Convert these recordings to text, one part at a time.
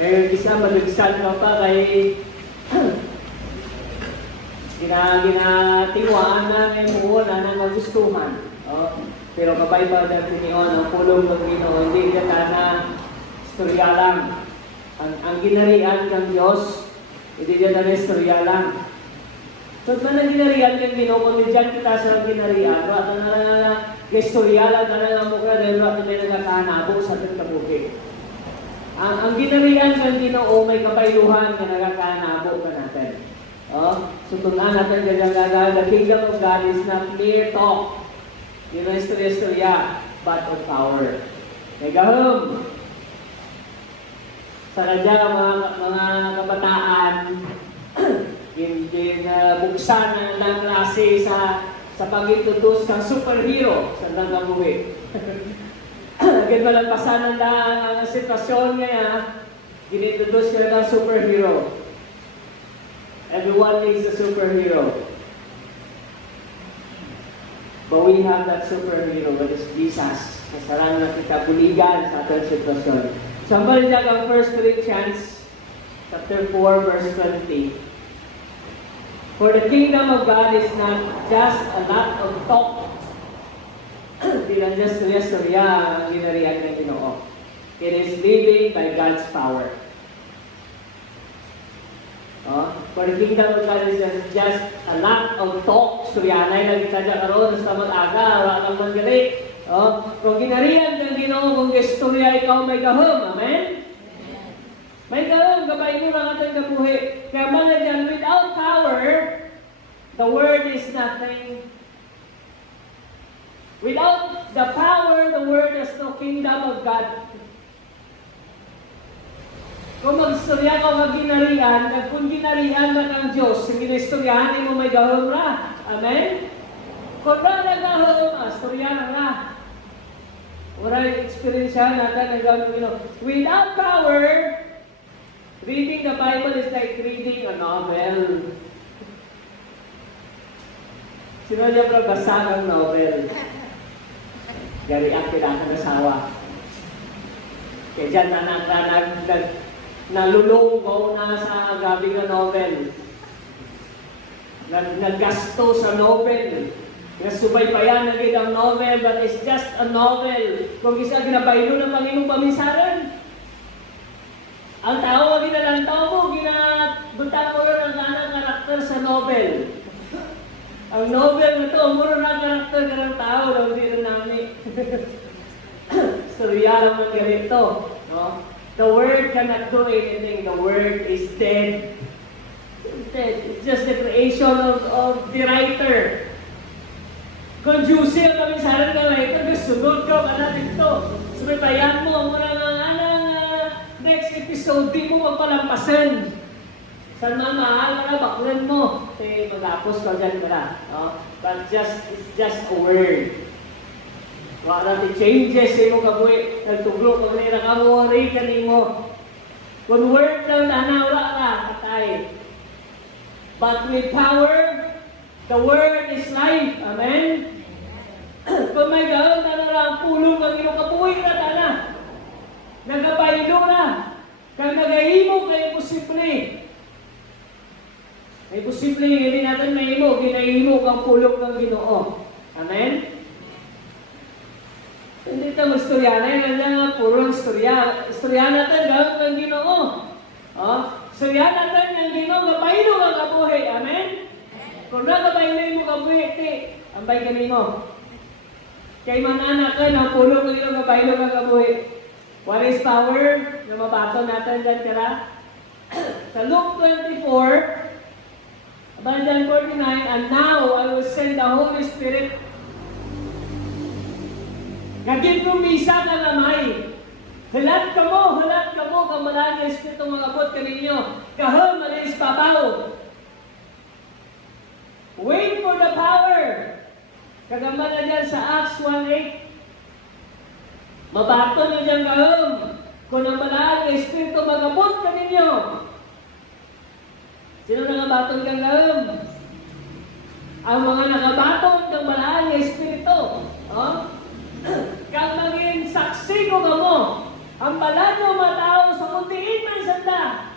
Eh, isa malagsan ka pa kay ginatiwaan na may muuna na magustuhan. Oh, pero kapay pa natin yun, ang pulong ng Ginoo, hindi ka na istorya lang. Ang ginarian ng Diyos, hindi ka na istorya lang. So, kung na ginarian kang Ginoo, kung dyan kita sa ginarian, wala na istorya lang na lang mukha dahil wala na nagkakanabo sa ating kabukit. Ang ginarian ng Ginoo may kapayluhan na nagkakanabo ka natin. Oh, so tunaan natin ganyan the kingdom of God is not mere talk. Yun ang istorya, but of power. Nagahom. Sa kanya mga kabataan, buksan ng klase sa pag-introduce ng superhero sa nagabuhi. Agad malagpasan ang sitwasyon ngayon, ginintroduce ka ng superhero. Everyone needs a superhero. But we have that superhero, that is Jesus. Kasarang na kita buligan sa ating sitwasyon. So, ang balitak ang 1 Corinthians chapter 4, verse 20. For the kingdom of God is not just a lot of talk. Hindi lang just storya ang ginarian ng Ginoo. It is living by God's power. For the kingdom of God is just a lot of talk. Suryanay lang kita dyan karoon, basta mag-aga, wala kang maggali. Kung ginarian ng Ginoo, kung istorya ikaw may gahom. Amen? May gahom, gabay mo lang ating kabuhi. Kaya mga dyan, without power, the word is nothing. Without the power, the word is no kingdom of God. Kung mag-istorya ka o ginarian, kung ginarian na kang Diyos, ginistoryahan mo may gahom ra. Amen? Kung na nagahom, istoryahan ra. Oray, experience natin ang gawin mo. Without power, reading the Bible is like reading a novel. Sino niya pa basa ng novel? Gari ang pinakanasawa. Kaya dyan nalulunggaw na sa gabi na novel. Naggasto sa novel. Nasubaybayan na rin ang novel, but it's just a novel. Kung isa ginabaylo ng Panginoong paminsaran. Ang tao, ginalang tao mo, ginabutang mo rin ang kanang karakter sa novel. Ang novel na ito, muro na karakter ka ng tao, hindi rin namin. Storya lang ang ganito. No? The word cannot do anything. The word is dead. It's dead. It's just the creation of the writer. Kung juicy ang paminsaran ka writer, sunod ka ba natin ito? Sumipayan mo, muna next episode, di mo magpalampasan. Saan man mahal ka na, baklan mo. Kasi mag-apos ka dyan ka na. No? But it's just a word. Wala natin changes sa imo kabuhi. Nagtuglo ka nila ka mo, rin ka mo. Kung word lang nanawala ka, katay. But with power, the word is life. Amen? Kung may gawin na lang pulong ng iyong kabuhi na tana. Nagabaylo na. Kung nagahimo kayo posible. May posible hindi natin mahimo. Ginahimo kang pulong ng Ginoo. Amen? Hindi ito mag-istorya na puro istorya. Istorya natin gawin ng Ginoo. Istorya natin ng Ginoo. Gabaylo kang kabuhi. Amen? Kung nagabaylo mo kabuhi, ambay kami mo. Kay manana ka ng pulong ng iyong gabaylo kang kabuhi. What is power? Na mabato natin dyan tira. Sa Luke 24, John 49, and now I will send the Holy Spirit. Naging promisa na lamay. Halat ka mo, kamalagi Espiritu magabot ka ninyo. Kahal, malis papaw. Wait for the power. Kagamba na dyan sa Acts 1:8. Mabato na dyan kahal. Kung ang malagi Espiritu magabot ka ninyo. Sino nakabaton kang kahal? Ang mga nakabaton kang malagi Espiritu. Kang maging saksi ko ka mo, Ang balat ng mga tao sa muntiin ng sanda.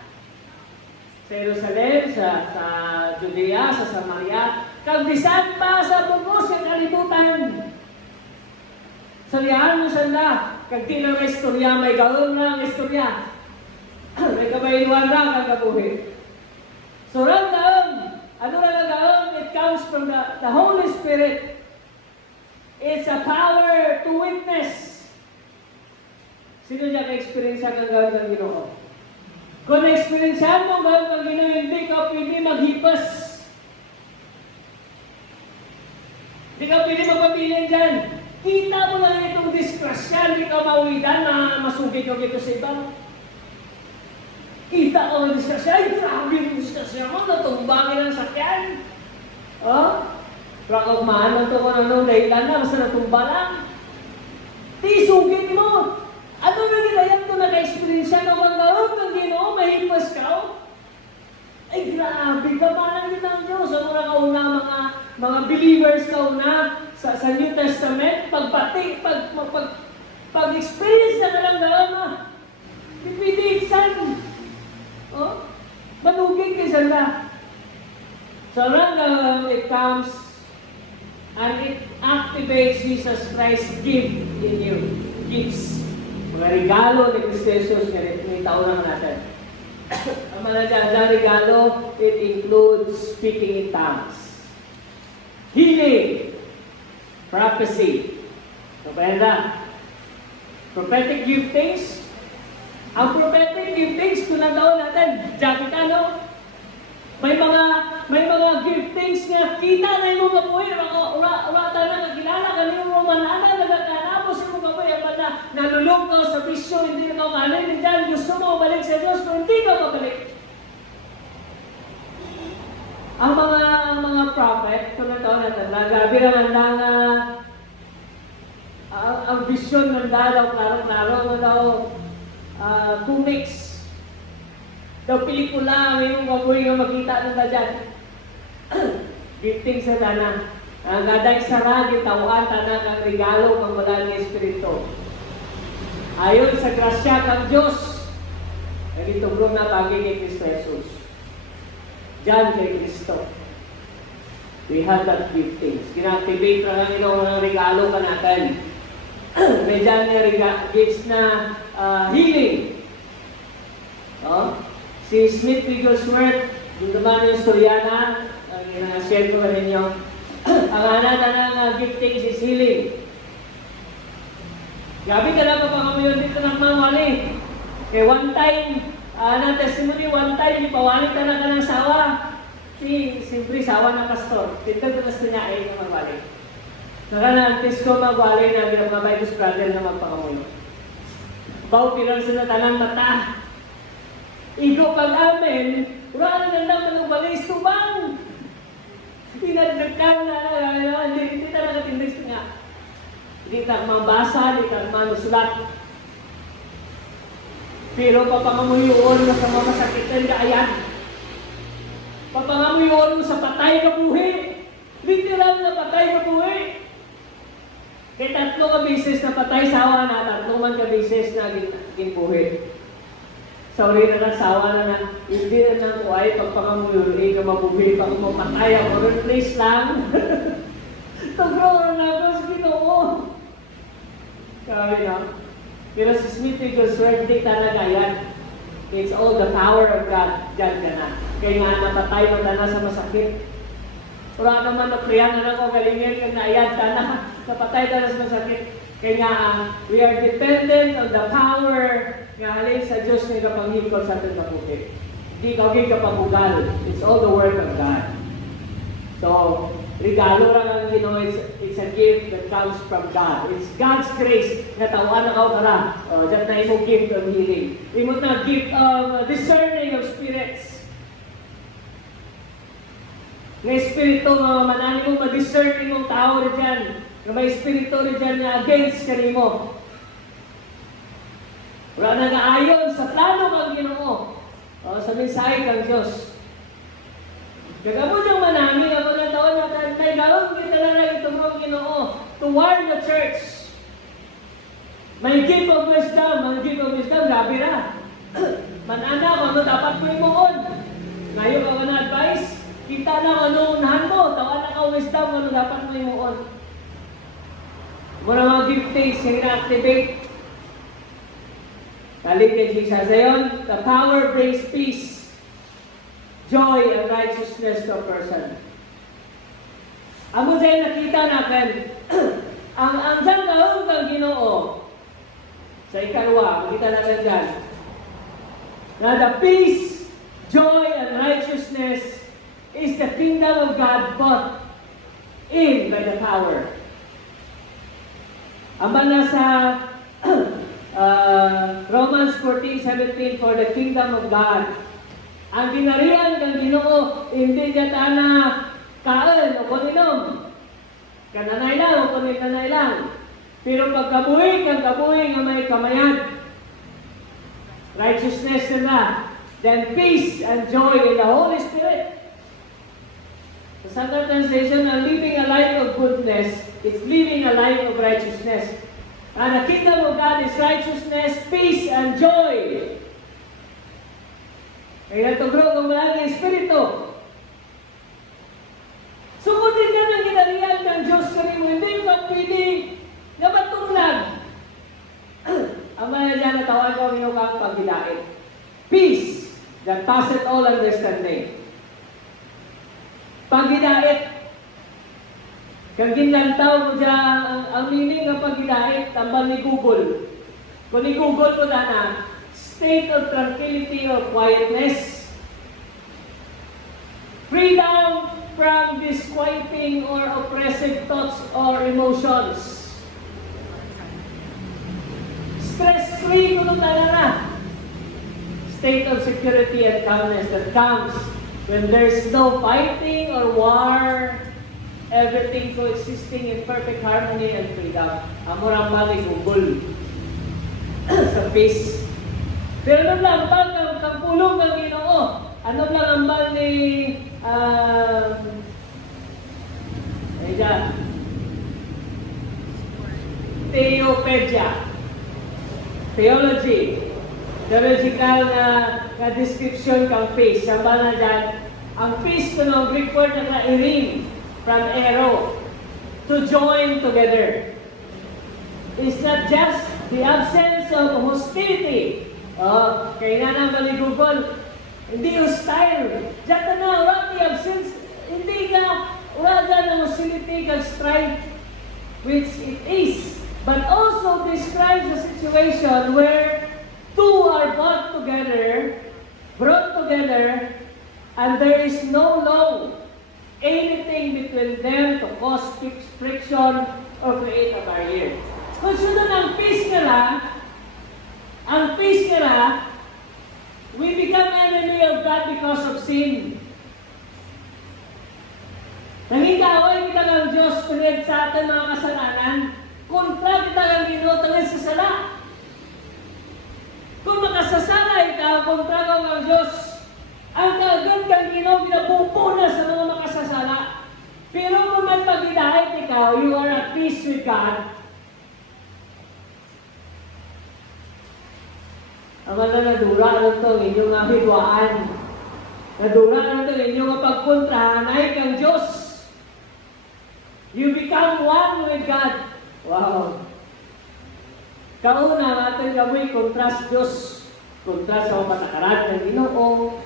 Sa Jerusalem, sa Judea, sa Samaria, kag bisan pa sa bugos ng kalibutan. Sariyahan mo sanda, kag di na istorya, may gawin na ang istorya. May kabayluan na kang kabuhi. So ram gaon, ano na gaon? It comes from the Holy Spirit. It's a power to witness. Sino niya ka-experience kang gawin ng Ginoo? Kung na-experience mo gawin ng Ginoo, hindi ka pwede maghipas. Hindi ka pwede magpapilin dyan. Kita mo lang itong disgrasya, hindi ka mawidan na masugay ka dito sa iba. Kita ko ang disgrasya, ay grabe yung disgrasya mo, natumbangin ang sakyan. Oh? Rakagmaan lang ito kung anong dahilan na, basta natumba lang. Di, sugit mo. Ano na ginayang ito naka-experience siya ng mga gawin ng Ginoo, mahipas ka? Ay grabe ka, parang yun ang Diyos. Ang mga kauna, mga believers kauna sa New Testament, pag-experience na ka lang gawin mo, pipitiksan. Oh? Manugin kayo sanda. So random, it comes and it activates Jesus Christ's gift in you. Gifts. Mga regalo ni Kristo Jesus, may taon naman natin. Ang mga dyan regalo, it includes speaking in tongues. Healing. Prophecy. Kapenda. Prophetic giftings. Ang prophetic giftings, kung nagdaon natin, dyan ka, no? May mga giftings nga kita na yung mga buhay, urata na nakilala ka na yung manana, nagkakanapos yung mga buhay, ang na nalulog ka sa bisyo, hindi na ka kanin, dyan gusto mo balik sa Diyos, kung hindi ka mabalik. Ang mga prophet, kung nagtaon natin, nagabi naman lang ang vision ng daw, klaro-klaro, daw, comics. Daw pelikula, may yung baboy nga makita nila dyan. Gifting sa tanan. Ang gaday sara, gitawan, tanan ang regalo kang wala ni Espiritu. Ayon sa grasya kang Diyos, ay itugro na pagi kay Kristo Jesus. Diyan kay Kristo. We have that giftings. Kina-activate na lang ito ng regalo ka natin. May dyan na gifts na healing. Oh? Si Smith Wigglesworth, yung naman yung Soriana, ang share ko rin ninyo. Ang anak ng giftings is healing. Gabi ka lang kapag dito ng mamali. Kaya one time, testimony, one time, ipawali ka na ng sawa. Siyempre, sawa ng pastor. Dito ko gusto niya ay magwali. Nakalantis ko magwali na mga Bible brother na magpakamulo. Baw pirang sila tanang mata. Igo pag-amin, wala na naman ng balis tubang. Tinadagkan na, hindi talaga tindig nga. Hindi ka mabasa, hindi ka manusulat. Pero papangamuyuon mo sa mga masakitan ka ayan. Papangamuyuon mo sa patay ka buhi. Literal na patay ka buhi. Kaya tatlo ka bisis na patay sawa na, tatlo man ka bisis na ginbuhi. Sorry na sawa na hindi na nang kuhay pagpangamuyuon ka mabuhi pa kung mapatay ako. Replace lang. Tagro na ako sa Ginoo. Sabi na. Pero si Smith Wigglesworth, hindi talaga yan. It's all the power of God. Diyan ka na. Kaya nga napatay mo na sa masakit. Wala naman napriyan na ako galingin kung naayad ka na. Napatay ka na sa masakit. Kaya nga, we are dependent on the power nga halin sa Diyos na kapanghikot sa ating mabuti. Hindi ka kapagugal. It's all the work of God. So, regalo lang ang Ginoo, it's a gift that comes from God. It's God's grace na tawan na kao kara. Diyan na imo gift of healing. Imo na gift of discerning of spirits. Nga espiritu nga manani mo ma-discern imong tao rin dyan. Nga may espiritu rin dyan na against kanimo. Wala na kaayon sa plano kang Ginoo. Sa mensahe kang Diyos. Kagamo niyang manami, ako na taon natin, may gawin kita na itong Ginoo to warn the church. May gift of wisdom, grabe ra. Manana, ano dapat mo imoon? Ngayon ka na advice, kita na ano unahan mo, tawa na ka wisdom, ano dapat mo imoon. Muna mga giftings yung ina-activate. Kalit kay Jesus ayon, the power brings peace, joy, and righteousness to a person. Amo dyan nakita natin, ang dyan kaong kang Ginoo, sa ikalwa, makita natin dyan, na the peace, joy, and righteousness is the kingdom of God bought in by the power. Aman na sa Romans 14:17, for the kingdom of God. Ang ginarian kang Ginoo, hindi dyan na kaan o kuninom. Kananay lang o kunitanay lang. Pero pagkabuhi kang kabuhi nga may kamayan, righteousness na, then peace and joy in the Holy Spirit. Sa Sangka Translation, living a life of goodness is living a life of righteousness. And the kingdom of God is righteousness, peace, and joy. Kaya natugro kung wala ng Espiritu. Sugundin ka ng ginarian ng Diyos kanimo, hindi ka pwede na matunglag. Ang mga dyan na tawag ko minukang paghilain. Peace that passeth all understanding. Paghilain. Kang ginlantaw mo dyan, ang meaning ng paghilain, tambal ni Google. Kung ni Google mo na, state of tranquility or quietness. Freedom from disquieting or oppressive thoughts or emotions. Stress-free kung na. State of security and calmness that comes when there's no fighting or war, everything coexisting in perfect harmony and freedom. Amurang mali Google. Sa peace. Pero ano lang, pag ang pulong ng Ginoo, ano lang ang bal ni Theopedia. Theology. Theological na description kang peace. Samba na dyan, ang peace ko ng Greek word na irim, from ero, to join together. It's not just the absence of hostility. Kaya nga nang maligugol, hindi hostile. Diyan na, wala the absence, hindi ka, wala dyan ng hostility kag strife, which it is. But also describes a situation where two are brought together, and there is no law, anything between them to cause friction or create a barrier. Kung sunod ang peace nila, we become enemy of God because of sin. Nangingaway kita ng Diyos tungod sa ating mga kasalanan, kontra kita ng Ginoo tungod sa sala. Kung makasasala ikaw, kontra ka ng Diyos, ang kaagad kang Ginoo pinapupuna sa mga makasasala. Pero kung may pag-idahit ikaw, you are at peace with God. Ang nadura lang ito, inyong hidwaan. Nadura lang ito, inyong pagkontrahan ay kang Diyos. You become one with God. Wow. Kauna natin kami kontra sa Diyos. Kontra sa patakaran ng Ginoo.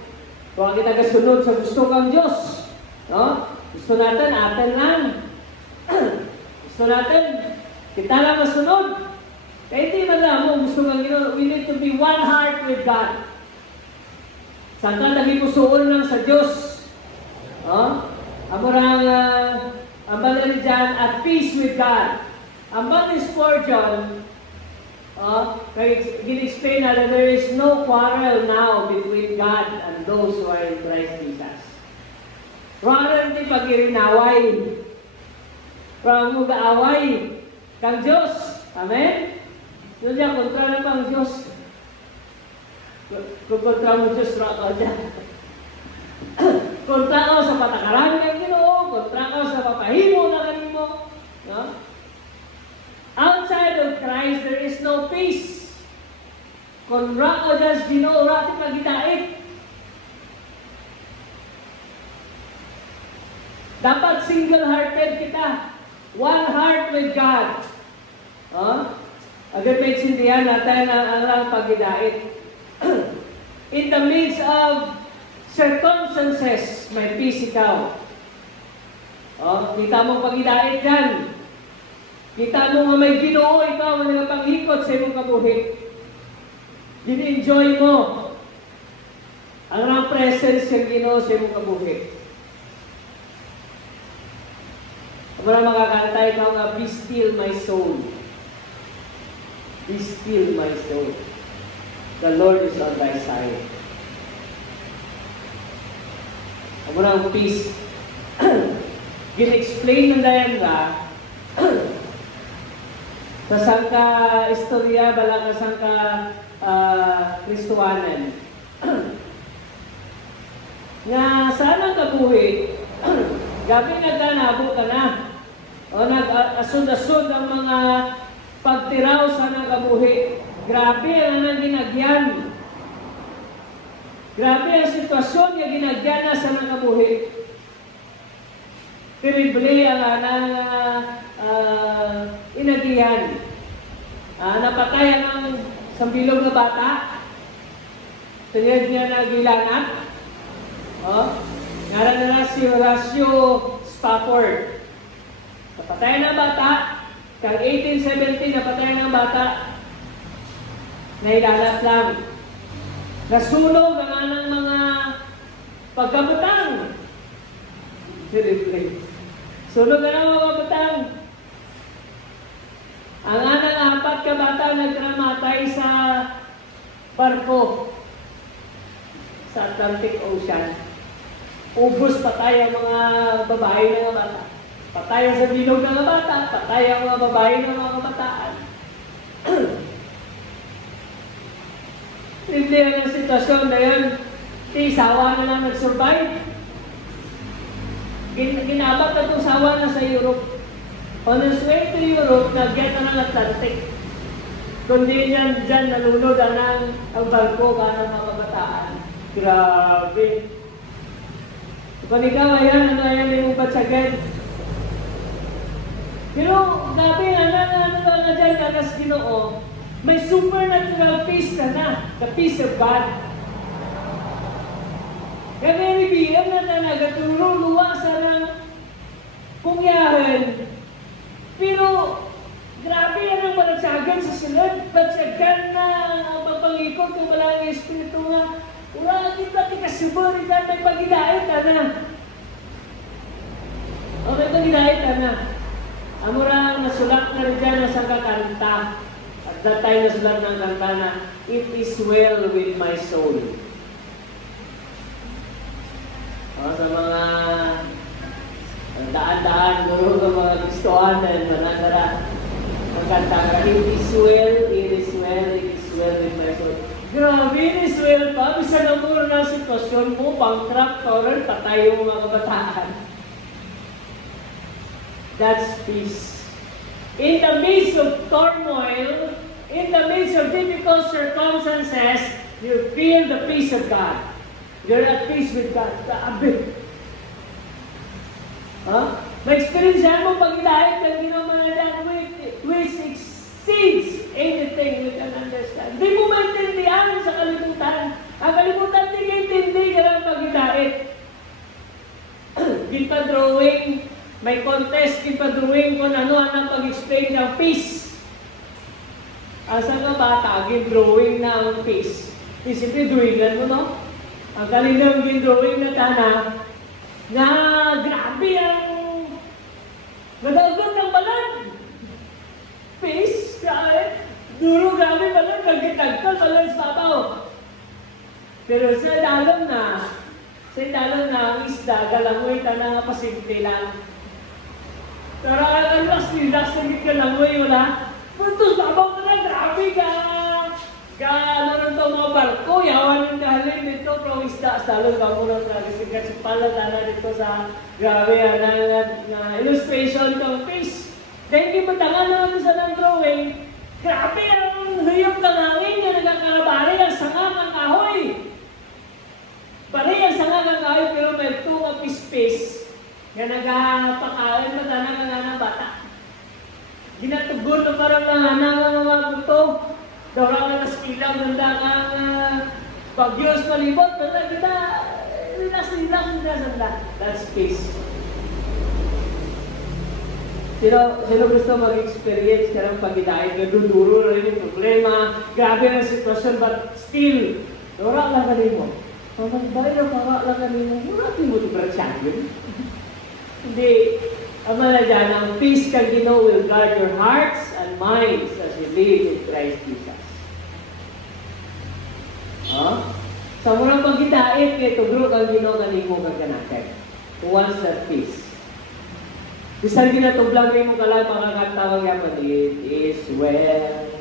Kung kita kasunod sa gusto kang Diyos. No? Gusto natin, atin lang. Gusto natin, kita lang masunod. Kaya hindi man lang mo, gusto kang Ginoo, we need to be one heart with God. Saan ka naging lang sa Diyos? Amurang, ang banal dyan, at peace with God. Ang banal Spurgeon, kaya gin-explain na that there is no quarrel now between God and those who are in Christ Jesus. Quarrel hindi pag-irinaway. Parang mag-aaway kang Diyos. Amen? Yun yan, kontra na pang Diyos. Kung kontra mo Diyos, raka dyan. Kontra ka sa patakaran ng Ginoo, kontra ka sa papahimo na kanimo. No? Outside of Christ, there is no Kung ra o das Ginoo ra ti pagidait. Dapat single-hearted kita. One heart with God. Agad maintindihan natin ang pagidait. In the midst of circumstances, may peace ikaw. Kita mong pagidait dyan. Kita mo nga may Ginoo ikaw na nagapanghikot sa imong kabuhi. Gini-enjoy mo ang presence ng Ginoo sa imong kabuhi. Ang makakanta ikaw nga, be still my soul. Be still my soul. The Lord is on thy side. Ang peace. Gin-explain ng dayan nga, sa sangka istorya, bala ka sangka Kristuanan. Nga sana kabuhi, gabi nagkanabo ka na. O nag-asod-asod ang mga pagtiraw sa nakabuhi. Grabe ang ginagyan. Grabe ang sitwasyon nga ginagyan na sa nakabuhi. Terrible ang inagihan. Napatay ang sambilog na bata. Tanyad niya na gilanat. Ngaran na si Horacio Spafford. Napatay ng bata, kang 1817 napatay ng bata, nailalat lang. Nasunog ang anang mga pagkabutang. Sunog ang mga pagkabutang. Ang anang 4 ka bata nagkramatay sa barko sa Atlantic Ocean. Ubus patay ang mga babae ng mga bata. Patay ang sa bilog ng mga bata, patay ang mga babae ng mga kabataan. Hindi ang sitwasyon na yun, sawa na lang nag-survive. Ginabat na itong sawa na sa Europe. On his way to Europe, nag-get na ng Atlantic. Kundi niyan dyan nalunod ang barko ka ng mga kabataan. Grabe. Kung ikaw ayan, ano ayan yung batsagad? Pero gabi na dyan kakas Ginoo, may supernatural peace ka na, the peace of God. Kaya ibigyan na nagatulong luwa sa ng kungyahan. Pero grabe yan ang balagsagan sa sunod, balagsagan na pagpangikot kung wala ang Espiritu nga. Wala kita kasubor, may pagidait ka na. O may pagidait ka na. Amura nasulat na rin dyan sa kakanta. At that time nasulat ng kanta na, it is well with my soul. Sa mga daan-daan, guro ng mga Kristohanan, managara, ang kanta ka, it is well, it is well, it is well with my soul. Grabe, it is well pa. Bisa na mura ng sitwasyon mo, bankrupt, torrent, patay yung mga kabataan. That's peace. In the midst of turmoil, in the midst of difficult circumstances, you feel the peace of God. You're at peace with God. Grabe. Ma-experience mo pag-ilahit ng ginamanadan which exceeds anything we can understand. Di mo maintindihan sa kalimutan. Ang kalimutan di kaintindi ka ng pag-ilahit. Gipa-drawing, may contest, gipa-drawing kung ano ang pag-explain ng peace. Asa nga bata, gin-drawing na ang peace. Isipin, drawingan mo, no? Ang kalinang gin-drawing na tana, na grabe ang nadagot ng balag. Peace, grabe. Duro grabe balag, nagkitagkal balag sa babaw. Pero sa dalong na ang isda, galangoy ka na pasimple lang. Pero ang last naging galangoy, wala. Puntos, babaw ka na, grabe ka. Naroon ito mga barko, yawan yung dahalin dito, pero isda, dalong ka muna sa kasi pala tala dito sa grabe na illustration ng fish. Dahil ipatangan naman sa ng drawing, grabe ang huyop ng hangin nga nagkakarabari ang sanga ng kahoy. Pare ang sanga ng kahoy pero may tunga pispis nga nagapakain mo tanang ng bata. Ginatugon na parang nanganang mga buto. Dawang na naskilang nanda kang pagyos malibot. Kita, relax. That's peace. Sino gusto mag-experience ka ng pagkitahin? Nagduduro na rin yung problema. Grabe ang sitwasyon, but still, wala lang kanimo. Pagbayo pa lang kanimo. Wala mo ito champion. Hindi. Ang mga dyan, ang peace kang Ginoo will guard your hearts and minds as you live in Christ Jesus. Sa murang pagkitahin, kaya tugro kang Ginoo kanimo kaganakan. Who wants that peace? Bisan ginatublang rin mo kalay makakatawag yaman, it is well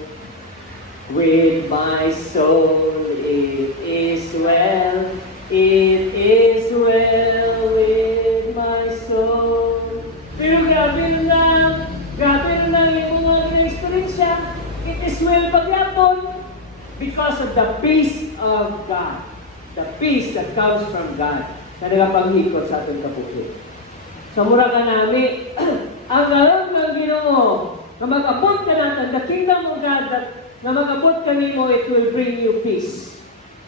with my soul, it is well with my soul. Pero grabe lang yung mga experience siya, it is well pagyapon because of the peace of God, the peace that comes from God na nagapanghikot sa ating kapuso. Sa mura ka namin, ang alam ng Ginoo na mag-abot ka natin, the kingdom of God, na mag-abot ka nimo, it will bring you peace.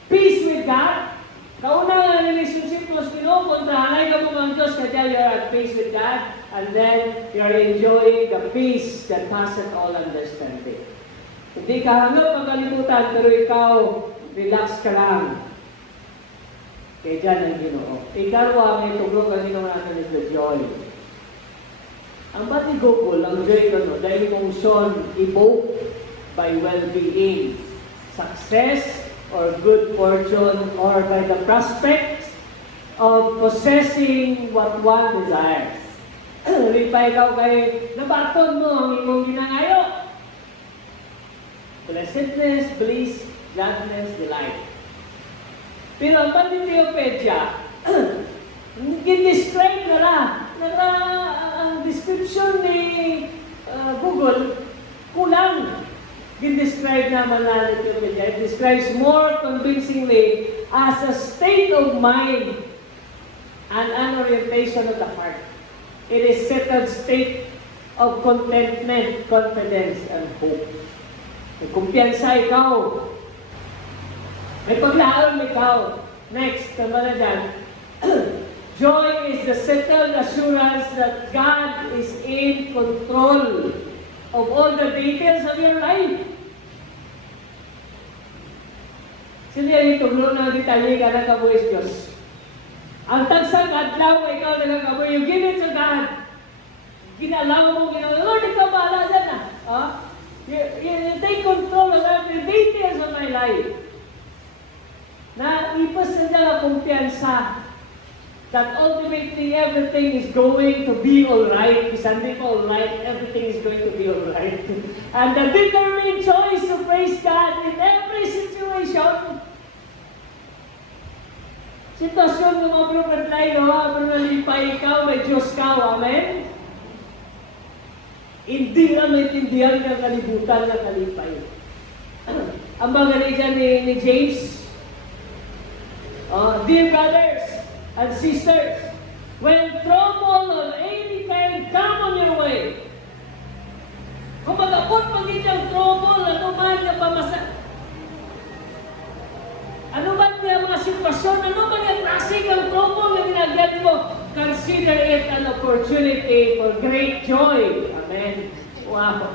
Peace with God. Kauna nga relationship mo sa Ginoo, kontrahanay ka mo ng Diyos, kaya you're at peace with God, and then you're enjoying the peace that passeth all understanding. Hindi ka hanggang magkalimutan, pero ikaw, relax ka lang. Kaya dyan ang Ginoo. Ikarwa, may tuglog ang Ginoo natin is the joy. Ang batigogol, ang joy ko, dahil emotion evoked by well-being, success, or good fortune, or by the prospect of possessing what one desires. Ripay ikaw kay nabaton mo ang imong ginangayo. Blessedness, bliss, gladness, delight. Pero ang Pantheopedia, gin-describe na ang description ni Google, kulang. Gin-describe naman na Pantheopedia. It describes more convincingly as a state of mind and an orientation of the heart. It is settled state of contentment, confidence, and hope. May kumpiyansa ikaw. May paglaon ikaw. Next, tama na dyan. Joy is the settled assurance that God is in control of all the details of your life. Sila yung tuglo ng detalye ka na kabuhis Diyos. Ang tagsang adlaw, ikaw nagkakabuhi. You give it to God. Ginalaw mo, Lord, ikaw bahala dyan na. You take control of every details of my life. Na ipasin na kumpiyansa that ultimately everything is going to be alright. Isang di pa alright, everything is going to be alright. And the determined choice to praise God in every situation. Sitwasyon ng mga problema, pero nalipay ikaw, may Diyos ka, amen? Hindi na maintindihan ng kalibutan na kalipay. Ang mga ganyan ni James, dear brothers and sisters, when trouble of any kind come on your way, kung mag-abot pag-inyang trouble, ano man na pamasa, ano man na mga sitwasyon, ano man yung klaseng ang trouble na ginagyan mo, consider it an opportunity for great joy. Amen. Wow.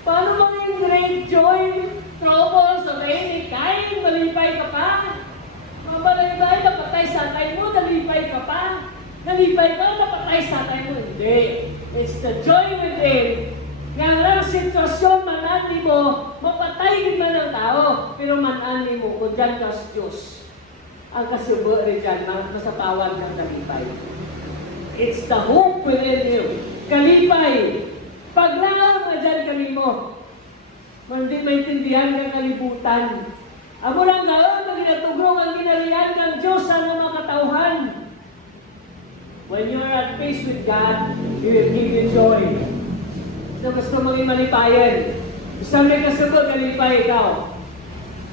Paano maging great joy? Troubles of any kind, malipay ka pa. Mabalay-balay, napatay sa atay mo, nalipay ka pa. Nalipay ka, napatay sa atay mo. Hindi. It's the joy within. Nga lang sitwasyon, manani mo, mapatay man ang tao, pero manani mo, kung dyan ka sa Diyos. Ang kasubo rin dyan, masapawan kang nalipay. It's the hope within you. Kalipay. Paglaang na dyan kami mo. Hindi maintindihan ng kalibutan. Amo lang gaon, pag ginatugrong ang ginarihan ng Diyos sa mga katauhan. When you're at peace with God, He will give you joy. So gusto mong malipayan. Gusto mo kasugot, nalipay ikaw.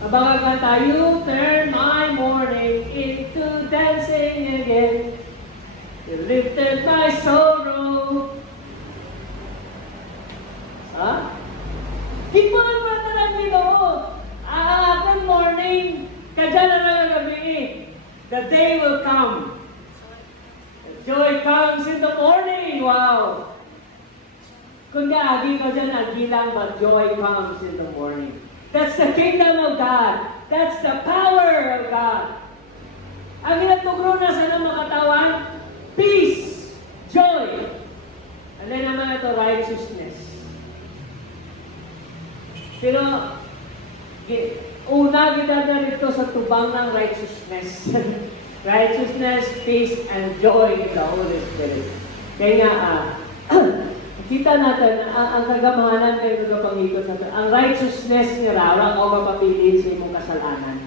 Abangan kanta, you turn my morning into dancing again. You lifted my sorrow. Ha? Hipon mo na lang nito. Good morning. Kadyan na lang ang gabi. The day will come. The joy comes in the morning. Wow. Kung agi ka dyan, agilang, but joy comes in the morning. That's the kingdom of God. That's the power of God. Ang inatugro na sa mga katawan, peace, joy. And then naman ito, righteousness. Pero, una kita na rito sa tubang ng righteousness. Righteousness, peace, and joy in the Holy Spirit. Kaya kita natin, ang kagamahanan kayo nagpangikot natin, ang righteousness ni Rara o mapapilin sa imong kasalanan.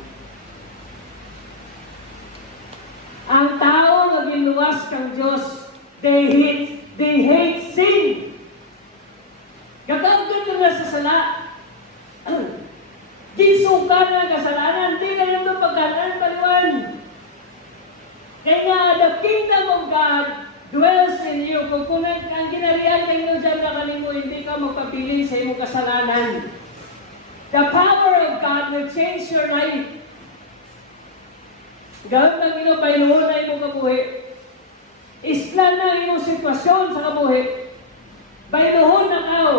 Ang tao na ginuwas kang Diyos, they hate sin. Gagawin ka na sa sala. Gisuka na kasalanan, di na lang ito pagkalaan paliwan. Kaya nga, the kingdom of God dwells in you. Kung ang ginarian kayo dyan na kanimo, hindi ka magpapili sa iyong kasalanan. The power of God will change your life. Gawin ng ino, bayluhon na iyong kabuhi. Islan na iyong sitwasyon sa kabuhi. Bayluhon na kao.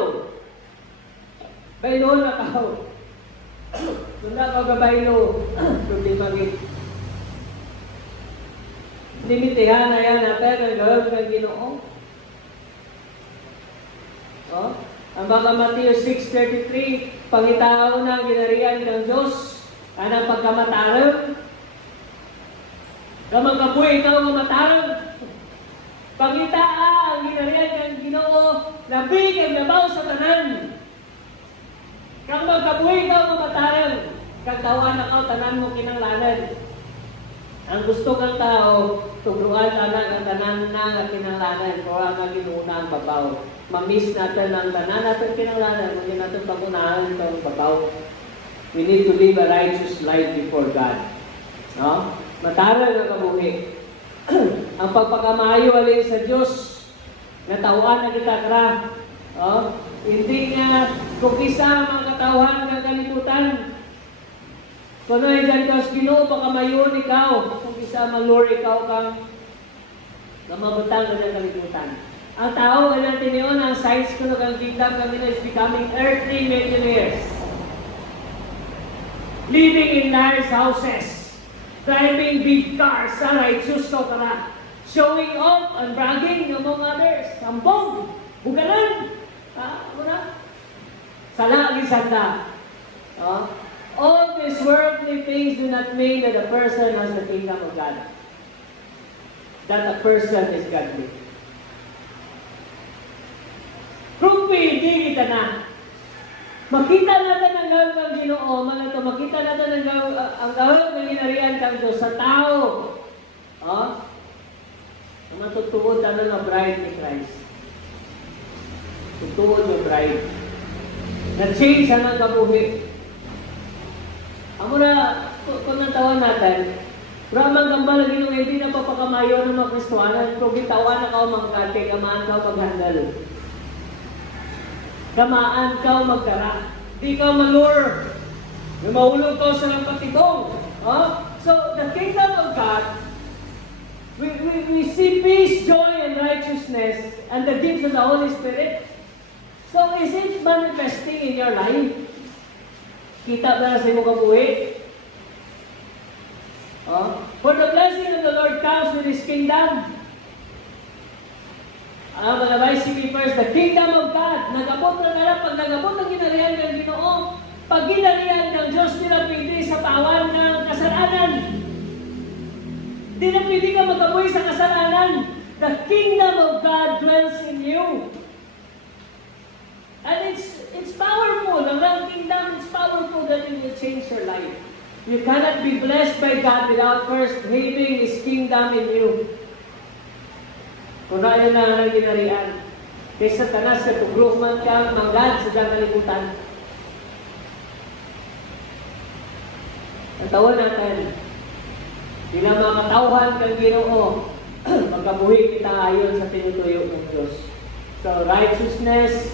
Bayluhon na kao. Kung na ka gabaylo, kung di magit. Limitihan na yan natin ang gawin ng Ginoo. Oh? Ang mga Matthew 6:33, pangitao na ginarian ng Diyos, anang pagkamatarang. Kamang kabuhi ikaw ang matarang. Pangitaa ang ginarian ng Ginoo, labig ang nabaw sa tanan. Kang magkabuhi ikaw ang matarang, kagtawan na kau tanan mo kinanglanan. Ang gusto kang tao, tugruan tanan ang tanan na kinanglanan, o ang ginuna ang babaw. Mamiss natin ang tanan natin kinanglanan, kung hindi natin pagunahan itong babaw. We need to live a righteous life before God. No? Matarang ang kabuhi. Ang pagpakamayo alin sa Diyos, natawan na kita kara. Oh, hindi nga kung isa ang mga katauhan ng kalibutan. Kung ay dyan ka sa Ginoo, baka mayon ikaw. Kung isa malur ikaw kang namabutang ka ng kalibutan. Ang tao, kaya natin yun, ang size ko ng kingdom kanina is becoming earthly millionaires. Living in large houses. Driving big cars. Saray, susto ka na. Showing off and bragging among others. Sambong. Bugaran. Muna? Sala, gisanda. All these worldly things do not mean that a person has the kingdom of God. That a person is godly. Kung pwede kita na, makita natin ang gawin ng Ginoo, makita natin ang gawin ng ginarian kang Diyos sa tao. Matutugod na ng bride ni Christ. Tutugod yung bride. Na-change ang kabuhi. Amo na, kung natawan natin, ramang gamba lagi nung hindi na papakamayo ng mga Kristuanan, kung gitawan na kao magkate, kamaan kao maghandal. Kamaan kao magkara. Di ka malur. May mahulog kao sa ng patigong. So, the kingdom of God, we see peace, joy, and righteousness, and the gifts of the Holy Spirit. So, is it manifesting in your life? Kita ba sa iyong kabuhi? For the blessing of the Lord comes with His kingdom. Mga vice keepers, the kingdom of God. Nagabot na nga pag nagabot ang ginarihan ng Ginoo, pag ginarihan ng Diyos, di na pwede sa tawan ng kasalanan. Di na pwede ka magabuhi sa kasalanan. The kingdom of God dwells in you. And it's powerful. Ang kingdom is powerful that it will change your life. You cannot be blessed by God without first having His kingdom in you. Kung na yun na ang ginarian. Kay Satanas ka tugro man ka manggad sa dang kalibutan. Ang tawon natin, di lang makatauhan kang Ginoo, magkabuhi kita ayon sa tinutuyo ng Diyos. So, righteousness,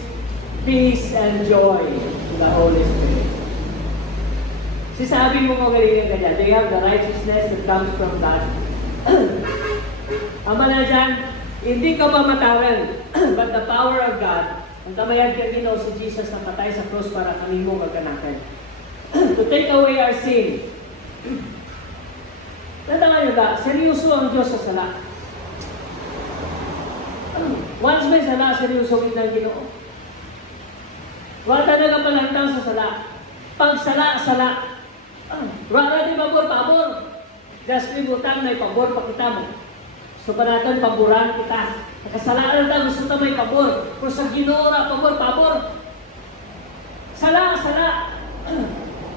peace, and joy to the Holy Spirit. Sisabi mo mo galing ganyan, they have the righteousness that comes from God. Ama na dyan, hindi ka pamatawan, but the power of God, ang tamayan ka Ginoo si Jesus na patay sa cross para kami mo magkanakan. To take away our sin. Tandaan nyo ba, seryoso ang Diyos sa sala. Once may sala, seryoso kita Ginoo. Wala na kapalantang sa sala. Pag sala. Rara di pabor. Just libutan, may pabor pa kita mo. So panatan, paboran kita. Nakasalaan na gusto na may pabor. Pero sa Ginoo na pabor. Sala.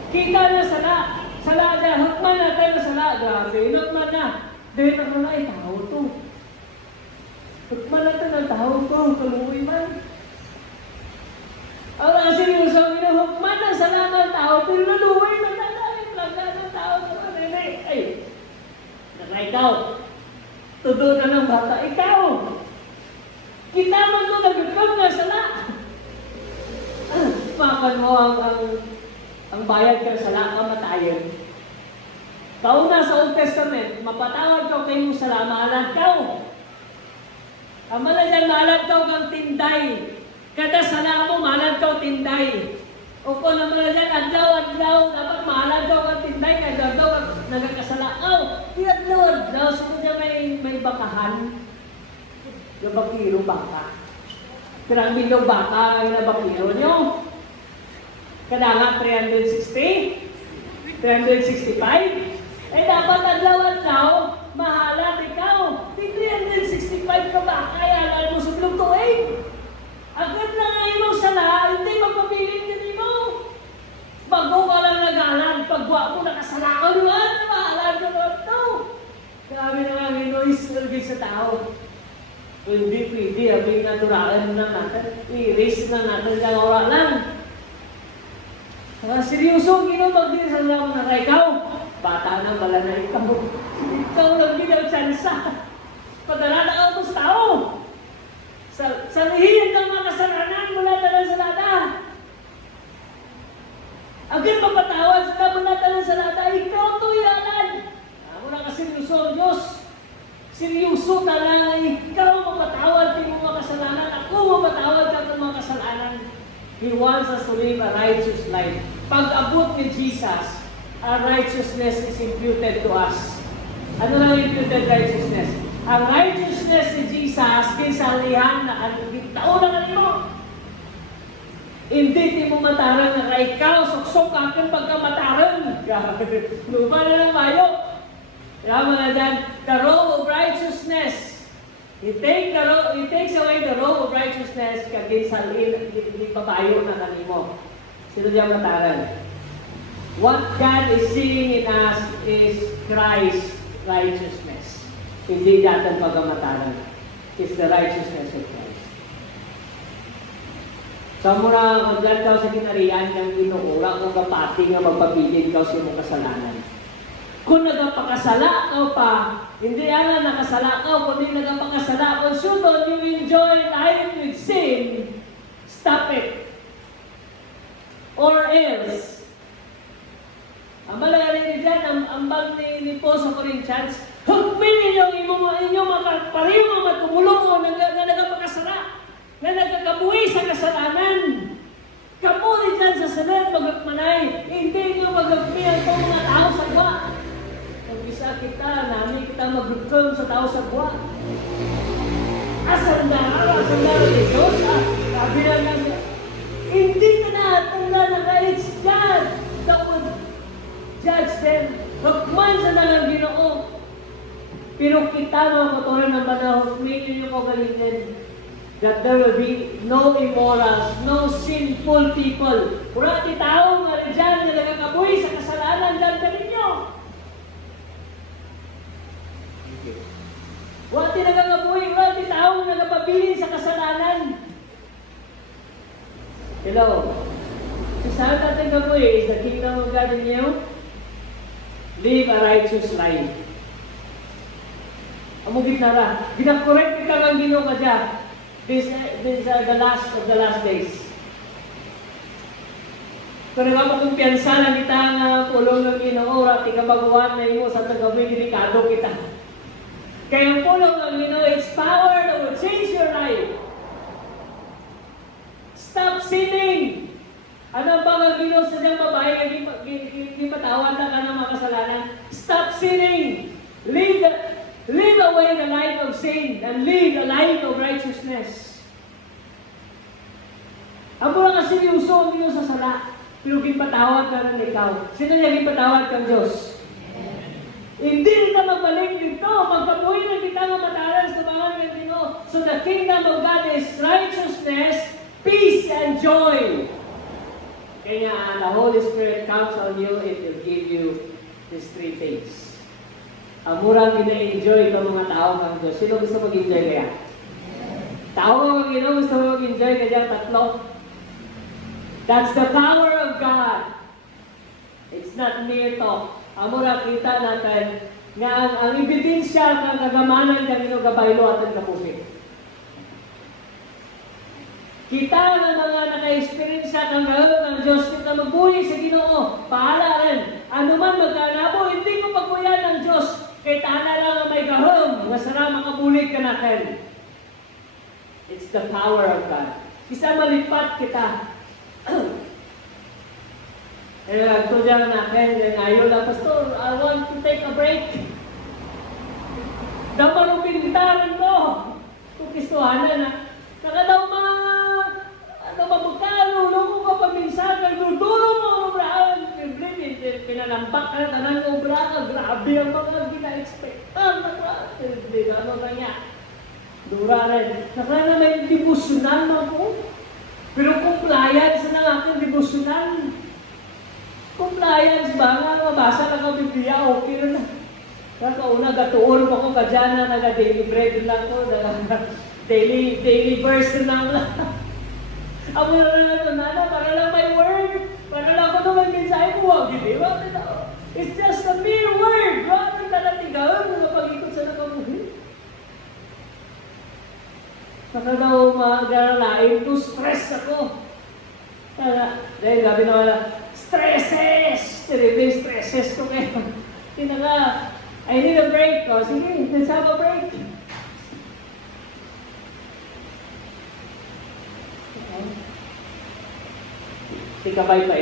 Kita na sala. Sala na, hukman na tayo na sala. Grabe, hukman na. Dahil na ay tao to. Hukman na tayo ng tao to. Kaluwi man. Ang mga seryoso, hukman na sala ng tao. Pero naluwi man na tayo. Plaga ng tao. Ay, ikaw. Tudo na ng bata. Ikaw. Kita man to nagkakam na sala. Makan mo ang bayad ka sa sala, kamatayan. Kauna sa Old Testament, mapatawad ka kayo mong sala, maalad ka. Ang malayan, maalad ka kang tinday. Kada sala mo, maalad ka tinday. O kung ang malayan, adlaw, dapat maalad ka kang tinday, kada daw nagkakasala. Adlaw, sunod niya may bakahan. Yung bakiro baka. Pero ang bilyong baka, yung bakiro niyo. Kada nga 360, 365, dapat adlaw, mahalat ikaw. Di 365 ka ba? Kaya alam mo sa tuig. Agad na nga imong sala, hindi magpabiling din mo. Bago ka lang nagalan, pagwa mo nakasala ka naman, mahalat ka naman ito. Grabe na nga, minois sa tao. Hindi pwede, abing naturalan na natin, i-erase na natin yung oras lang. Seryoso, ginubag sa lang na ikaw. Bata na pala na ikaw. Ikaw lang binaw tsansa. Padala na ako sa tao. Sa lihiyan ng mga kasalanan mula talang salata. Agad mapatawad sa mula talang salata. Ikaw to yalan. Ako na kaseryoso ang Diyos. Seryoso ka lang na ikaw mapatawad ng mga kasalanan. Ako mapatawad ka ng mga kasalanan. He wants us to live a righteous life. Pag-abot ni Jesus, our righteousness is imputed to us. Ano lang imputed righteousness? Ang righteousness ni Jesus, kinsalihan na taon na kanino. Hindi mo matarang na ikaw, suksok akin pagkamatarang. Lupa na ng mayo. Kaya na dyan, the robe of righteousness. He takes away the robe of righteousness kagin salin, hindi pabayo na kanimo. Sino diyan mataran? What God is seeing in us is Christ's righteousness. Hindi natin pagamataran. It's the righteousness of Christ. Sa muna, kung dyan ka sa kinariyan ng inuura, kung kapati nga magpabilin ka sa mong kasalanan. Kung nagapakasala ka pa, hindi ala nakasala ka, kung hindi nagapakasala ka, so don't you enjoy life with sin, stop it. Or else, ang malagay niyo dyan, ang bag ni Paul sa Corinthians, hukmin ninyo inyong pareho mga matulong o na nagapakasala, na nagkakabuhi sa kasalanan. Kamu dyan sa salat, magagmanay, hindi nyo magagmihan po mga tao sa gawa. Pag-isa kita, namin kita mag-rukam sa tao sa buwan. Asandara ni Diyos, sabi lang niya, hindi ka na tanda na it's God that would judge them. Hukman sa nalang Ginoo. Pero kita mga katuloy ng panahon, humingi niyo ko galitin that there will be no immorals, no sinful people. Kurati tao nga rin dyan na nagkakabuhi sa kasalanan dyan ka ninyo. Wati nagkakabuhi, wati tao na nagpabilin sa kasalanan. Hello. So sa ating kapoy, is the kingdom of God in you? Live a righteous life. Amo gitna ra. Gina-correct kita ng Ginoo ka dyan. These are the last of the last days. Kung nagpakumpiyansa na kita nga pulong ng Ginoo, rati ka baguhan na imo sa tagawin, delikado kita. Kaya ang pulong ng Ginoo, its power that will change your life. Stop sinning! Ano ba ang Ginoo sa diyang babae nga di patawad na ka ng mga kasalanan? Stop sinning! Live away the life of sin and live the life of righteousness. Ang mula kasi yung soul niyo sa sala, pero ginpatawad ka ng ikaw. Sino niya ginpatawad kang Diyos? Hindi ka magbalik dito. Magpapuhin na kita ng mataran sa mga ng Ginoo. So the kingdom of God is righteousness, peace, and joy. Kaya the Holy Spirit comes on you, it will give you these three things. Ang murang gina-enjoy ka mga tao ng Diyos. Sino gusto mag-enjoy kaya? Tao ng Ginoo gusto mag-enjoy kaya tatlo. That's the power of God. It's not mere talk. Ang murang kita natin nga ang ebidensya ng kagamanan ng Ginoo gabaylo at ang kapusik. Kita ng mga naka-experience ng gahong ng Diyos, kita magbuhi sa Ginoo, pahala rin. Ano man magkanabo, hindi ko pagbuyan ng Diyos, kay taana lang ang may gahong, masara makabulig ka natin. It's the power of God. Isa malipat kita. Eh, nagtudyan natin, ngayon lang, Pastor, I want to take a break. Damalupin kita rin mo. Kung kistuhanan na, nakadaw mga magkano, nung ko paminsagan, nutulong mo ang obraan. Pinanampak ka na tanan ng obraan. Grabe ang mga gina-expectan. Hindi na ano na niya. Dura rin. Nakala na may devotional na ako. Pero compliance na ang aking devotional. Compliance ba? Nga mabasa lang ang Biblia, okay na. Kakauna, gatuon pa ko ka dyan na naga-daily bread lang ko. Daily verse lang lang. Ako na ito, nana, para lang may word. Para lang ako naman mensahe ko, wag hindi. It's just a mere word. Grabe na natigawan, mga pag-ikot sa nakabuhi. Saka daw mag-alalain to, stress ako. Dahil gabi na wala, stresses! Terrible stresses ko kayo. Tinaka, I need a break. O, sige, let's have a break. Si Kabay pa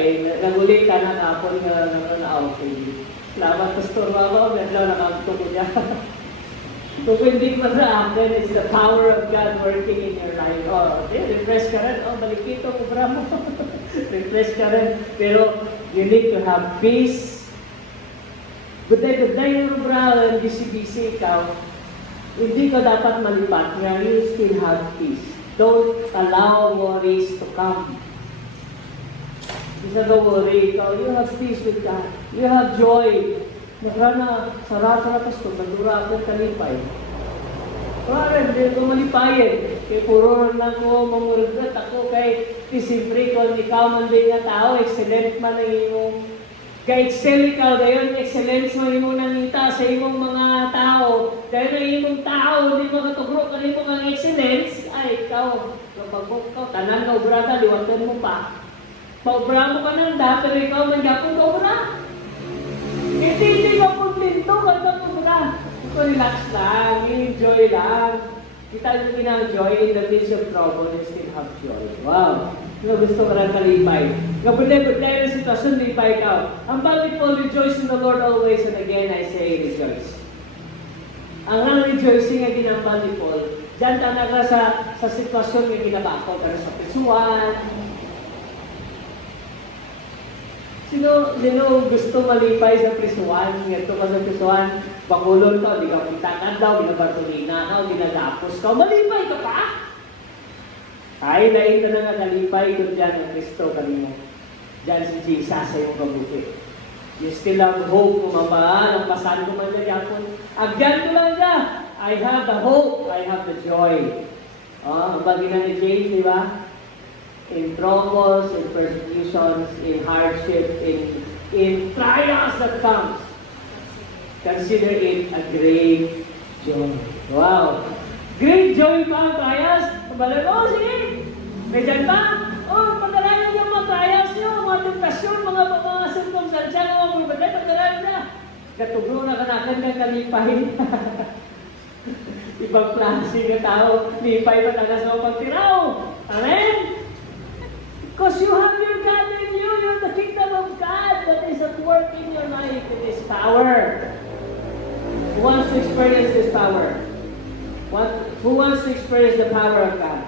nagulit ka na kapon nga na-outing. Salamat, Pastor Mama, medyo nakagto ko niya. Kung hindi pa sa akin, it's the power of God working in your life. Oh, okay, refresh ka rin. Oh, balik ito, kubra mo. Refresh ka rin. Pero, you need to have peace. Good day, kubra, and busy-busy ikaw. Hindi ka dapat malipat. You still have peace. Don't allow worries to come. Isa daw worry ikaw, you have peace with God. You have joy. Nagrana, sarap-sarap ito, madura ako kalipay. Parang hindi ko malipayin. Kaya puro lang ko, mamurugrat ako kay siyempre kung ikaw man din nga tao, excellent man ang imong ka-excel ikaw, dahil excellence man imong nangita sa imong mga tao. Dahil na imong tao, hindi mo katugro ka imong ang excellence, ay ikaw, kapag ikaw, tanan ka obrada, liwatan mo pa. Paubra mo ka nanda, pero ikaw man gapon ka obra. Hindi ka kontento, kanta obra. So relax lang, enjoy lang. Kita yung pinang-joy in the midst of trouble, you still have joy. Wow! Gusto ko lang kalipay. Kapag-budlay ng sitwasyon, lipay ka. Ang bakit po, rejoice in the Lord always, and again I say rejoice. Ang rejoicing na ginambal ni Paul, dyan talaga sa sitwasyon na ginabako, pero sa prisuan. Sino gusto malipay sa prisuan? Ito ka sa prisuan, bakulon ka, di ka puntakan daw, binabartolina ka, binagapos ka, malipay ka pa? Ay, nain ka na nga nalipay kung dyan ang Kristo kanino. Dyan si Jesus sa iyong kabuti. You still have hope kung mabaan, ang pasan ko man dyan yapon. Agyan ko lang dyan. I have the hope, I have the joy. Ang bagay na ni James, di ba? in troubles, in persecutions, in hardship, in trials that comes. Consider it a great joy. Wow! Great joy pa ang trials. Kabalo, oh sige! May dyan ba? Oh, pagdalayan yung mga trials nyo, mga tentasyon, mga circumstansya, mga problema, pagdalayan na. Katugro na kanakan ng kalipahin. Ibang klase ng tao, lipay pa taga sa pagtiraw. Amen? Because you have your God in you, you're the kingdom of God that is at work in your life. It is power. Who wants to experience this power? Who wants to experience the power of God?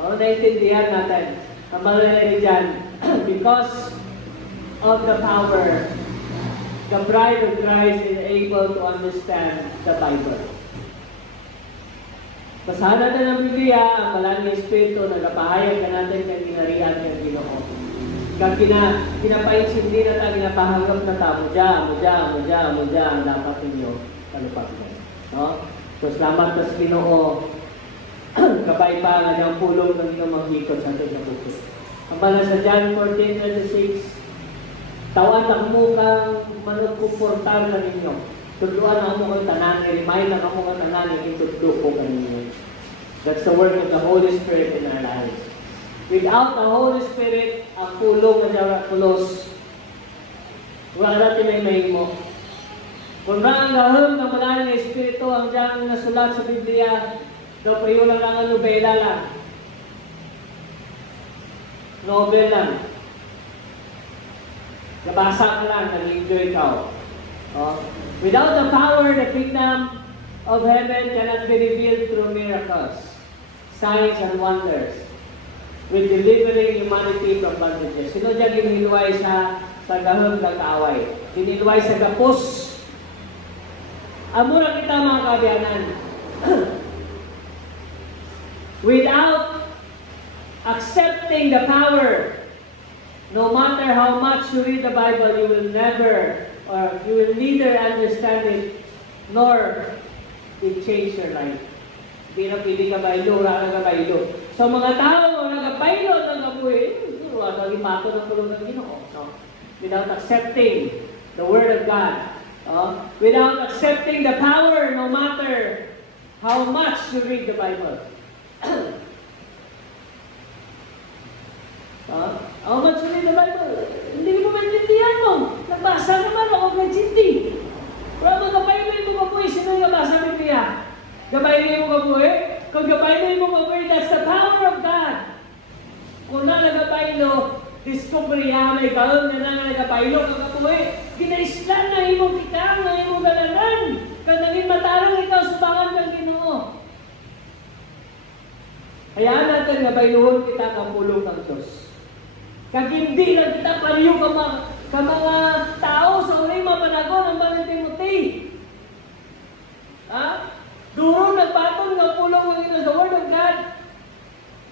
Naintindihan natin. Ang malalari dyan, because of the power, the bride of Christ is able to understand the Bible. Basahan natin ang Biblia, ang malaming Espiritu, nagpahayag ka natin kang ginarihan ng Ginoo. Kang pinapaitsindi na tayo, ginapahagap na tayo, mudya, ang dapat ninyo kalupagdan. No? So, salamat sa Ginoo. Kabay pa nga niyang pulong ng inyong maghikot sa ating nabuto. Ang bala sa John 14:26, tawan ang mukang managkuportar na ninyo. Tudluan ang mukang tanan, remind ang mukang tanan, itudlo ko kaninyo. That's the work of the Holy Spirit in our lives. Without the Holy Spirit, ang pulong na miraculous, wala natin may mahimo. Kung ang gahom ng malaking Espiritu ang diyang nasulat sa Biblia, daw pa yun lang ang nobela lang. Nobel lang. Nabasa ka lang, nag-enjoy ka. Without the power, the kingdom of heaven cannot be revealed through miracles, signs, and wonders, with delivering humanity from bondages. Sino dyan ginilway sa gahom ng kaaway? Ginilway sa gapos. Amura kita mga kabiyanan. Without accepting the power, no matter how much you read the Bible, you will never, or you will neither understand it, nor it change your life. Hindi na pili ka baylo, wala ka baylo. So mga tao, nagabaylo at nagabuhi, wala kang imato ng tulong ng Ginoo. So, without accepting the Word of God, without accepting the power, no matter how much you read the Bible. How much you read the Bible? Hindi mo maintindihan mo. Nagbasa naman ako ng Chinti. Pero magkapaylay mo kapoy, sino yung nabasa ng Biblia? Gapaylay mo kapoy? Kung gapaylay mo kapoy, that's the power of God. Kung na nagapaylo, discovery may kaon na nga nagapaylo ka kapoy, ginaislan na imong kikang, na imong galanan. Kung naging matarang ikaw, subangan kang Ginoo. Kaya natin napailuhon kita ng pulong ng Diyos. Kag hindi lang kita paliyo ka mga tao sa uling mapanagon ng Banal Timothy. Duro nagpatong ng pulong ng Ginoo sa Word of God,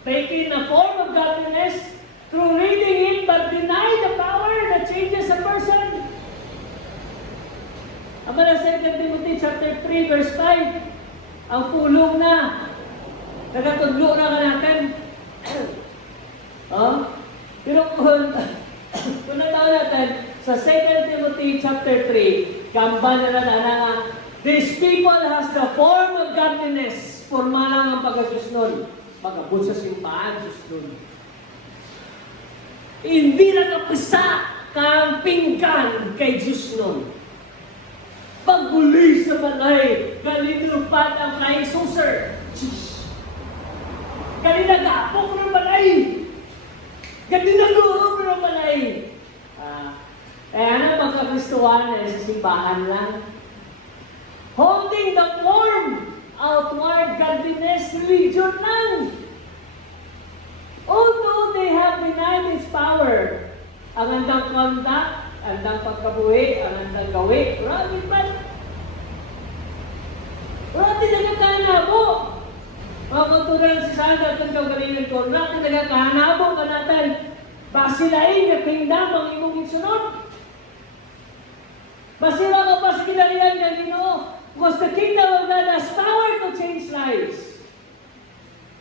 taking a form of godliness through reading it but deny the power that changes a person. Ang mga 2 Timothy chapter 3 verse 5, ang pulong na nagatudlo na ka natin. Pero kung nataon natin, sa 2 Timothy chapter 3, kamban na nga, these people has the form of godliness, forma lang ang pagkasus nun. Pagkabot sa simpaan, Diyos nun. Hindi na kapisa kang pinggan kay Diyos nun. Pagbuli sa balay, galinupat ang flying saucer. Galinagapok ng balay. Galinagurog ng balay. Ano pagkakristuhan sa simbahan lang? Holding the form, outward godliness, religion lang. Although they have denied its power, ang andang conduct, andang pagkabuhi, ang andang gawi, rabi pa. Rabi nagkakanabo. Mga kultural si Sandra, itong kagalingan ko, rabi nagkakanabo ka natin. Basilain na kingdom ang imong isunod. Basira ka pa sa kinalihan niya, Ginoo. Because the kingdom of God has power to change lives.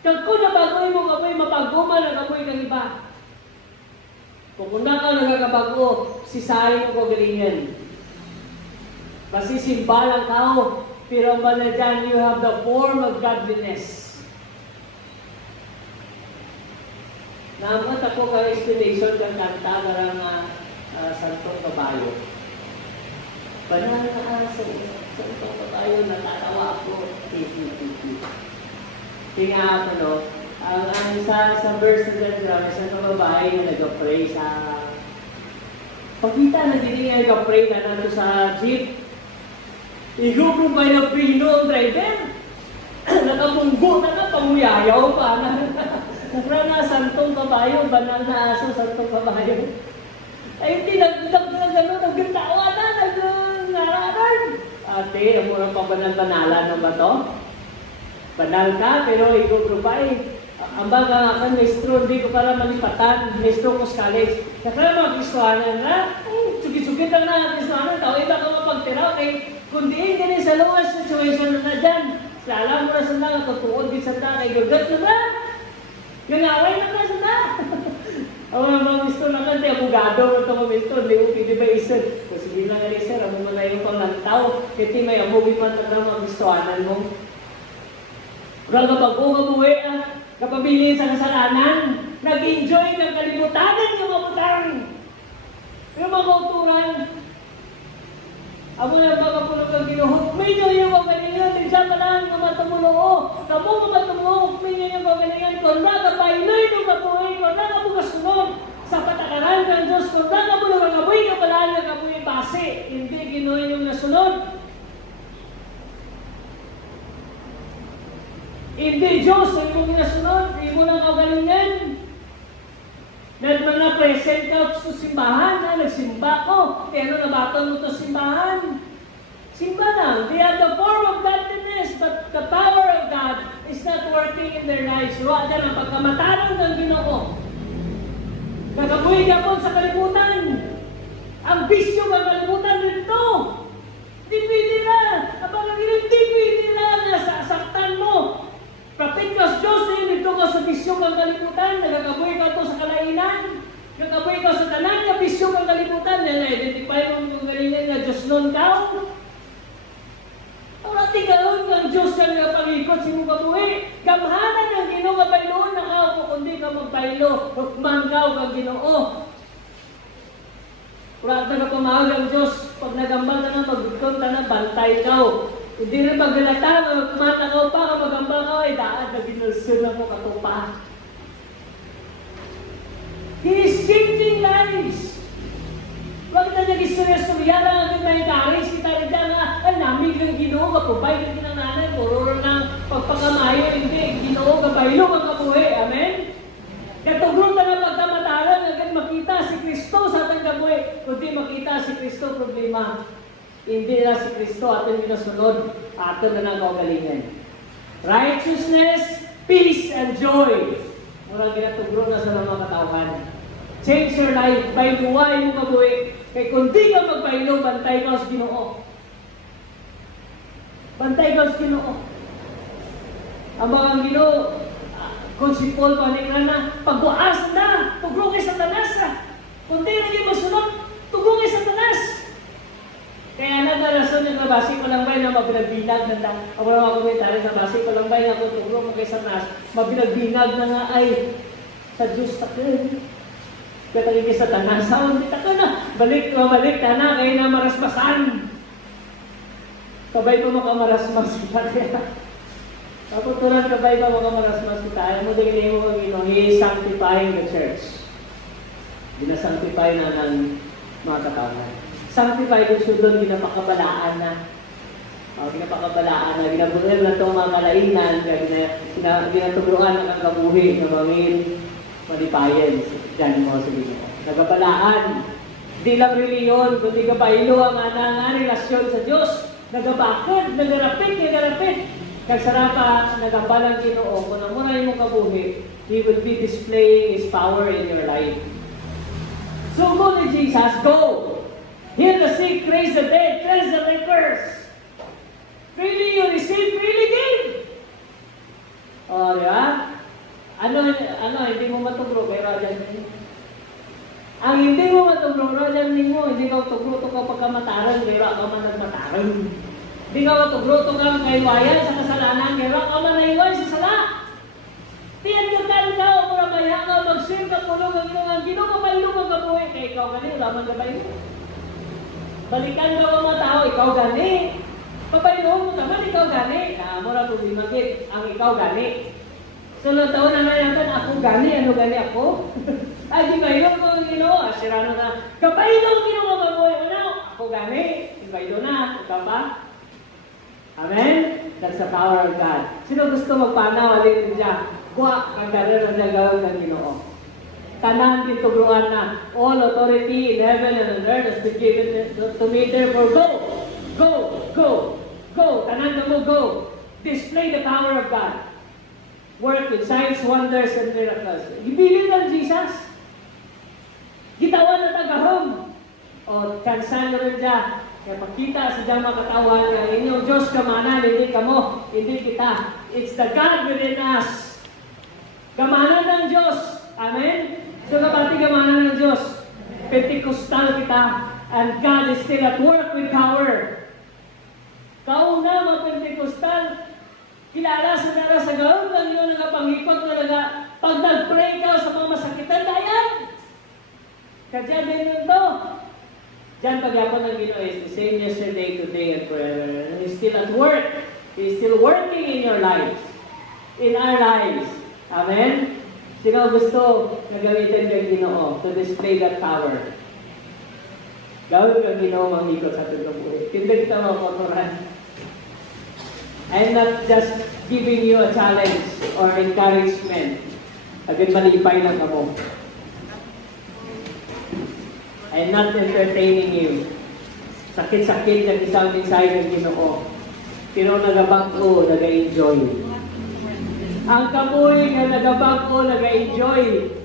Kag kung nabagoy mo kapoy, mapaguman na kapoy ng iba. Kung una ka nagkakabago, sisahin mo kagalingan. Kasi simba lang tao, pero ang bala dyan, you have the form of godliness. Naamot ako ka explanation ng kanta karang Santong Kabayo. Banal na Santong Kabayo, natatawa ako. Tinga ako, no? Ang sa verse na dyan, may Santong Kabayo na nag-pray sa... Pagkita na din yung nag-pray na nato sa jeep. Igupong kayo ng pino driver. Nakamunggo na pamuyayaw pa na. Nakrana, Santong Kabayo, banal na aso, Santong Kabayo. Ay, hindi, nag-gano'n, nag-gatawa na, nag-nararan. Ate, ang murang pabanal-banalan na ba to? Banal ka, pero igupay. Ang baga nga, maestro, hindi ko para malipatan, maestro ko sa college. Nakrana, mga Kristohanan na, sugit-sugit lang na Kristohanan, tao, iba ka mapagtiraw, kundi ganun sa lowest situation na dyan. Alam mo na sanda, natutuod din sanda, kay gagat na ba? Gangaway na ba sanda? Ang mga misto na kan, abogado mo ito mga misto, hindi mo pwede ba isan? Kung sige lang nga sir, ang mga yung panglantaw, kasi may amogi man na mga mistoanan mo. Kung kapag-uwi, kapabilin sa kasalanan, nag-enjoy ng kalibutanan ng mga putang. Yung mga kauturan, amo na ba kapulog ang ginuhok? May nyo yung kagalingan, tinsa pa lang nga matumulo. Kamu nga matumulo, may nyo yung kagalingan. Kung na kapailoy nung kapuhin, kung na kapugasunod sa patakaran ng Diyos, kung na kapulog ang kapuhin, kapalaan ng kapuhin base. Hindi ginuhin yung nasunod. Hindi Diyos ang yung nasunod, hindi mo lang kagalingan. Na-present ka sa simbahan, nagsimba ko. Kaya ano, nabaton mo ito simbahan. Simba lang. They have the form of godliness, but the power of God is not working in their lives. Ruwa dyan ang pagkamatanong ng Ginoo. Nagabuhay ka po sa kalibutan. Ang bisyo ng kalibutan dito. Di pwede na. Kapag di pwede na, nasaktan mo. Kapit ka sa Diyos, dito ka sa bisyo ng kalibutan, nagkakabuhay ka to sa kalainan, nagkakabuhay ka sa tanan, na bisyo ng kalibutan, na-identify mo yung galingan na Diyos nun ka. Ang natin gawin ng Diyos na nagpangikot sa mong kabuhay, gamhanan ng Ginoo kabayloon na ka, kundi ka magbaylo, magmanggaw kang Ginoo. Wala na pamahal ang Diyos, pag nagambal ka na, magkong ka na, bantay ka. Hindi rin maglalata, magmanakaw pa, magambal ka, ay daan na binulsun na mo katupa. He is changing lives. Huwag na nag-istorya-storya lang ang may karis, kita rin dyan nga, ay namig ng Ginoo, kapubay ka ng nanay, puro ng pagpakamayo, hindi, Ginoo, kabaylo, ang kabuhay, amen? Katugulong ka na pagkamatalan, agad makita si Kristo sa atang kabuhay, kundi makita si Kristo, problema. Hindi na si Kristo ating minasunod, atin na nagkagalingan. Righteousness, peace, and joy. Murang ginatugro na sa mga katawan. Change your life, bayluway mo kabuhi. Kaya kung di ka magbaylo, bantay ka sa Ginoo. Bantay ka sa Ginoo. Ang mga Ginoo, kung si Paul panikra na, pagwaas na, tugro kay Satanas na. Kung di na yung masunod, tugro kay Satanas. Kaya nagdarason yung nabasi ko lang ba na mabinagbinag na lang. Ako lang mga komentary, nabasi ko lang ba na ako tugro mo kay Satanas, mabinagbinag na nga ay sa Diyos takin. Kaya tagin kay Satanas, hindi taka na. Balik ka na, kaya na maraspasan. Kabay pa makamarasmas kita kaya. Kaputulan kabay pa makamarasmas kita. Ayaw mo din mo kang He is sanctifying the church. Ginasanctify na ng mga katawan. Sanctify yung sudon, ginapakabalaan na. Ginapakabalaan na, ginabuhin na itong mga kalainan, ginatugruan na ang kabuhi na mangin, malipayan. Diyan mo sabihin mo. Nagabalaan. Di lang reliyon, kundi kabaylo ang relasyon sa Diyos. Nagabakod, nagarapit. Kagsarapa, nagabalang Ginoo. Kung muna yung kabuhi, He will be displaying His power in your life. So go to Jesus, go! Heal the sick, raise the dead, cleanse the lepers. Freely you receive, freely give. O, di ba? Hindi mo matugro, kay Rajan ninyo. Ang hindi mo matugro, Rajan ninyo, hindi ka matugro, ito ka pagkamataran, kay Ra ka man nagmataran. Hindi ka matugro, ito ka kaiwayan sa kasalanan, kay Ra ka man naiwan sa sala. Tiyan ka, o para maya ka, mag-save ka, kulong ang ginong, ginong ka pailo mo ka buhay, kaya ikaw gani, ulaman ka pailo. Balikan ka mga tao, ikaw gani. Papailo mo naman, ikaw gani. Mura po bimagit, ang ikaw gani. Sunod taon na natin, ako gani, ano gani ako? Ay, di kayo ko ang ginoo, sirano na, kapailo ang ginoo ka buhay, ano? Ako gani, di kayo na, ikaw pa? Amen? That's the power of God. Sino gusto magpanaw, alin niya? Kuha, ang gano'n na gawin ng ginoo. Tanan ditugruan na, all authority in heaven and on earth has been given to me, therefore go. Tanan mo, go. Display the power of God. Work with signs, wonders, and miracles. Ibilin ng Jesus. Gitawan na tagahom. O, kansan na rin dyan. Kaya pagkita sa dyan makatawan, ang inyong Diyos kamanan, hindi kamo, hindi kita. It's the God within us. Kamanan ng Diyos. Amen? So kapati kamanan ng Diyos. Pentecostal kita. And God is still at work with power. Kauna mag-Pentecostal, kilala sa dara sa gawin ng iyo nagapanghikot talaga. Pag nag-pray ka sa mga masakitan, dayan! Kadya din nito. Diyan pagyapon ng Ginoo is the same yesterday, today, and forever. And He's still at work. He's still working in your lives. In our lives. Amen? Sino gusto na gamitin ng Ginoo to display that power? Gawin kang Ginoo manghikot sa ating kabuhi. Tindig ka mga kotoran. I'm not just giving you a challenge or encouragement. Agad malipay lang ako. I'm not entertaining you. Sakit-sakit ng isang mensahe ng Ginoo. Pero nagabag-o, nag-enjoy. Ang kamuhi nga nagabag-o, nag-enjoy.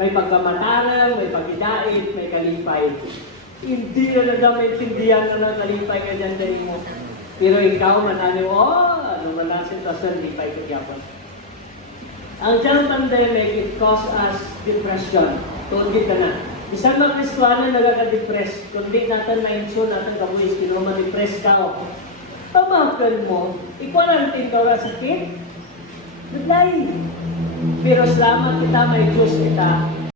May pagkamatalang, may pagidait, may kalipay. Hindi na nagamaintindihan na ng kalipay ka dyan dahil mo. Pero ikaw mananiw, ano man ang sitwasyon, lipay ka gyapon. Ang dyan pandemic, it caused us depression. Tungkit ka na. Isang mga Kristuhanan nagkaka-depress. Kundi natin ma-insure natin kabuhis, kinuma-depress ka o. Pamakan mo, i-quarantine ka na sakit. Naglay. Pero salamat kita, may Diyos kita.